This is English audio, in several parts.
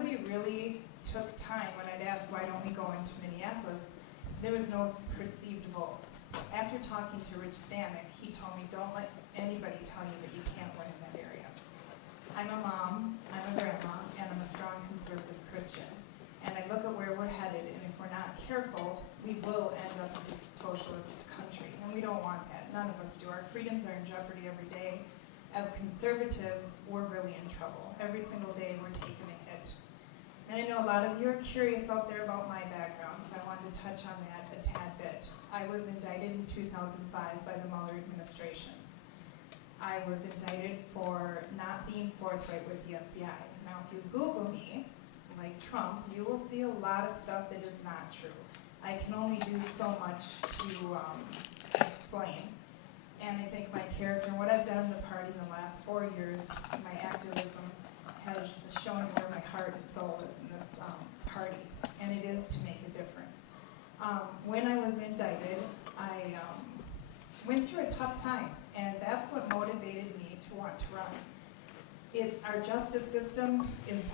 nobody really took time when I'd ask why don't we go into Minneapolis. There was no perceived votes. After talking to Rich Stanek, he told me, don't let anybody tell you that you can't win in that area. I'm a mom, I'm a grandma, and I'm a strong conservative Christian. And I look at where we're headed, and if we're not careful, we will end up as a socialist country. And we don't want that. None of us do. Our freedoms are in jeopardy every day. As conservatives, we're really in trouble. Every single day, we're taking a hit. And I know a lot of you are curious out there about my background, so I wanted to touch on that a tad bit. I was indicted in 2005 by the Mueller administration. I was indicted for not being forthright with the FBI. Now, if you Google me, like Trump, you will see a lot of stuff that is not true. I can only do so much to explain. And I think my character and what I've done in the party in the last 4 years, my activism has shown where my heart and soul is in this party, and it is to make a difference. When I was indicted, I went through a tough time, and that's what motivated me to want to run. Our justice system is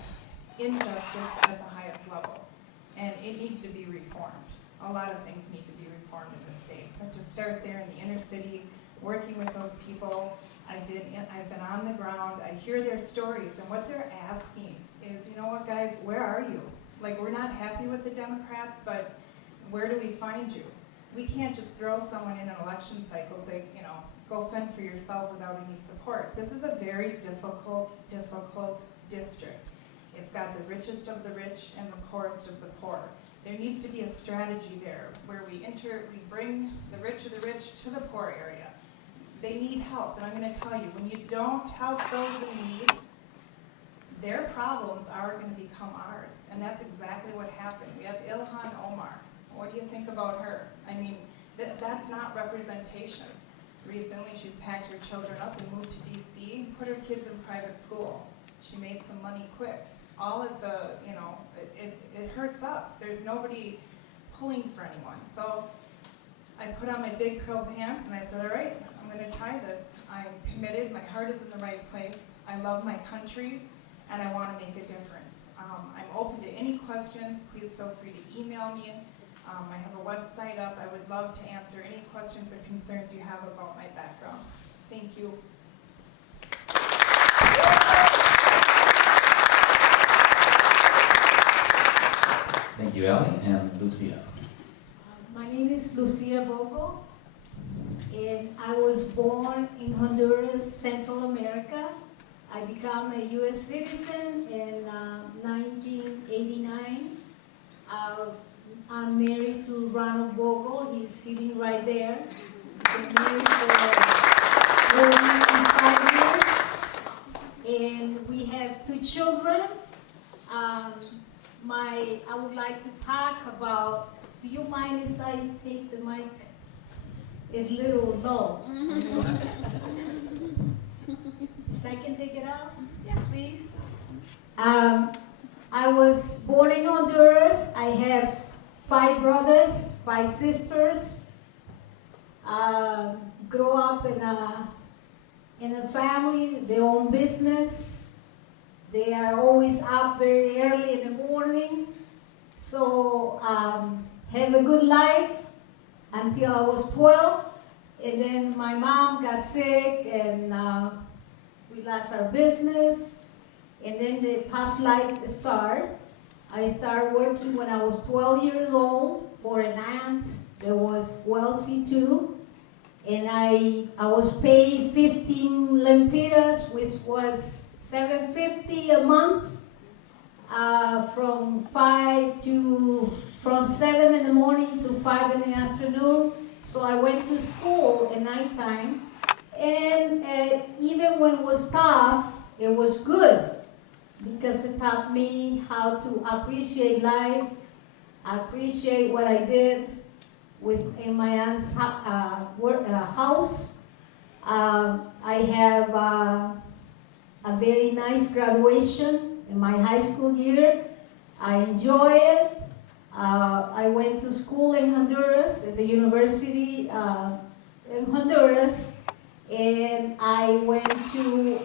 injustice at the highest level, and it needs to be reformed. A lot of things need to be reformed in this state, but to start there in the inner city, working with those people, I've been on the ground, I hear their stories, and what they're asking is, you know what guys, where are you? Like, we're not happy with the Democrats, but where do we find you? We can't just throw someone in an election cycle, say, you know, go fend for yourself without any support. This is a very difficult district. It's got the richest of the rich and the poorest of the poor. There needs to be a strategy there where we bring the rich of the rich to the poor area. They need help, and I'm going to tell you, when you don't help those in need, their problems are going to become ours, and that's exactly what happened. We have Ilhan Omar. What do you think about her? I mean, that's not representation. Recently, she's packed her children up and moved to DC, put her kids in private school. She made some money quick. All of the, you know, it hurts us. There's nobody pulling for anyone. So I put on my big curl pants and I said, all right, I'm going to try this. I'm committed. My heart is in the right place. I love my country, and I want to make a difference. I'm open to any questions. Please feel free to email me. I have a website up. I would love to answer any questions or concerns you have about my background. Thank you. Thank you, Ellie, and Lucia. My name is Lucia Bogo, and I was born in Honduras, Central America. I became a U.S. citizen in 1989. I'm married to Ronald Bogo. He's sitting right there. Been married for over 5 years, and we have 2 children. I would like to talk about, do you mind if I take the mic? It's a little low. So I can take it out? Yeah. Please. I was born in Honduras. I have 5 brothers, 5 sisters. Grow up in a family, their own business. They are always up very early in the morning. So have a good life until I was 12. And then my mom got sick and we lost our business. And then the tough life started. I started working when I was 12 years old for an aunt that was wealthy too. And I was paid 15 lempiras, which was $7.50 a month, from 7 in the morning to 5 in the afternoon. So I went to school at nighttime, and even when it was tough, it was good because it taught me how to appreciate life, appreciate what I did in my aunt's house. I have a very nice graduation in my high school year. I enjoy it. I went to school in Honduras, at the university in Honduras, and I went to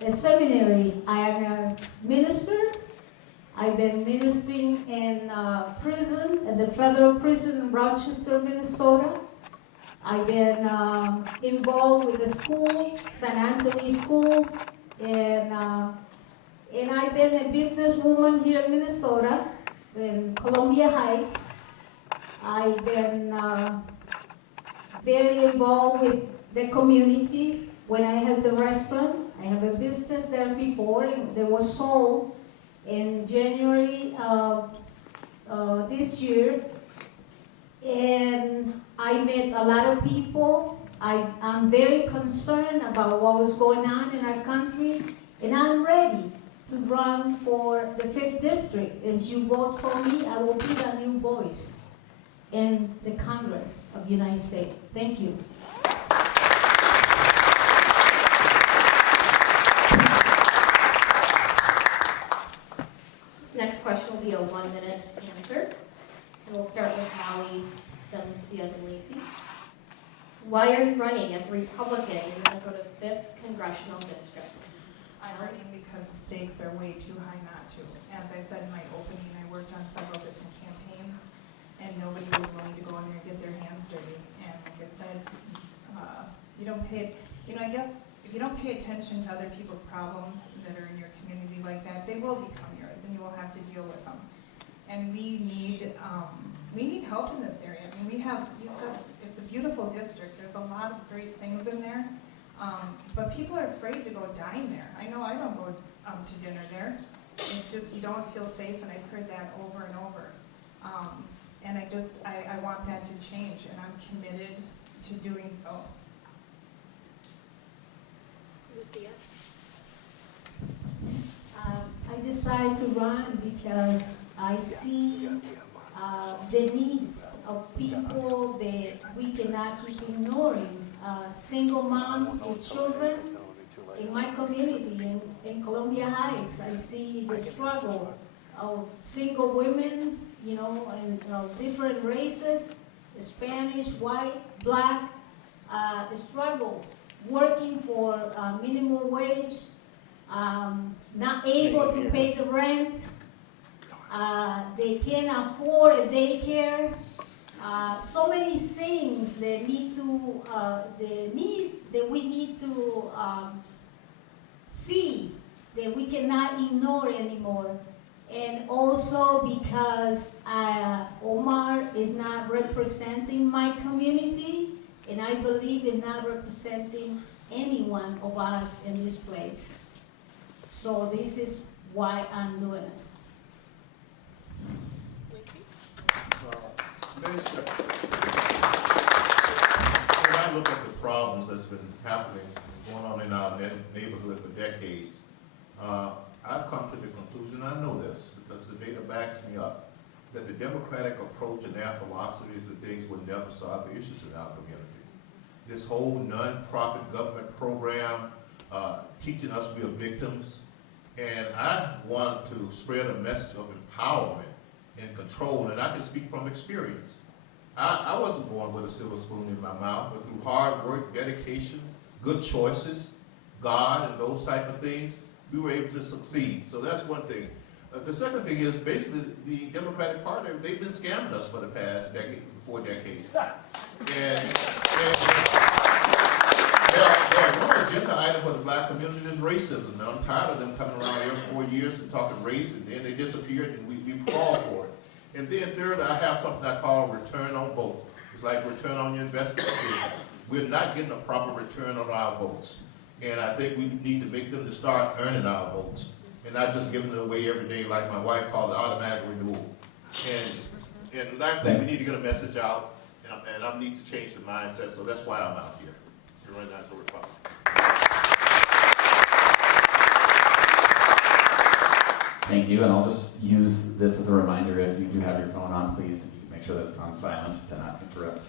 the seminary. I am a minister. I've been ministering in prison, at the federal prison in Rochester, Minnesota. I've been involved with the school, San Anthony School, and I've been a businesswoman here in Minnesota, in Columbia Heights. I've been very involved with the community. When I had the restaurant, I have a business there before, and that was sold in January of this year. And I met a lot of people. I'm very concerned about what was going on in our country, and I'm ready to run for the 5th District. And if you vote for me, I will be a new voice in the Congress of the United States. Thank you. This next question will be a 1-minute answer. And we'll start with Allie, then Lucia, then Lacey. Why are you running as a Republican in Minnesota's 5th Congressional District? I'm running because the stakes are way too high not to. As I said in my opening, I worked on several different campaigns, and nobody was willing to go in there and get their hands dirty. And like I said, I guess if you don't pay attention to other people's problems that are in your community like that, they will become yours, and you will have to deal with them. And we need help in this area. I mean, you said it's a beautiful district. There's a lot of great things in there, but people are afraid to go dine there. I know I don't go to dinner there. It's just you don't feel safe, and I've heard that over and over. And I want that to change, and I'm committed to doing so. Lucia? I decided to run because I see the needs of people that we cannot keep ignoring. Single moms with children in my community in Columbia Heights. I see the struggle of single women, and different races, Spanish, white, black, struggle working for minimum wage, not able to pay the rent. They can't afford a daycare. So many things that we need to see that we cannot ignore anymore. And also because Omar is not representing my community, and I believe in not representing any one of us in this place. So this is why I'm doing it. Minister, when I look at the problems that's been happening, going on in our neighborhood for decades, I've come to the conclusion, I know this, because the data backs me up, that the democratic approach and their philosophies and things will never solve the issues in our community. This whole non-profit government program teaching us we are victims, and I want to spread a message of empowerment and control, and I can speak from experience. I wasn't born with a silver spoon in my mouth, but through hard work, dedication, good choices, God, and those type of things, we were able to succeed. So that's one thing. The second thing is basically the Democratic Party, they've been scamming us for the past decade, 4 decades. And their one agenda item for the black community is racism. Now, I'm tired of them coming around every 4 years and talking race, and then they disappeared, and we crawled for it. And then third, I have something I call return on vote. It's like return on your investment. We're not getting a proper return on our votes. And I think we need to make them to start earning our votes and not just giving it away every day like my wife called it automatic renewal. And lastly, we need to get a message out, and I need to change the mindset, so that's why I'm out here. You're running as a Republican. Thank you, and I'll just use this as a reminder. If you do have your phone on, please make sure that it's on silent to not interrupt.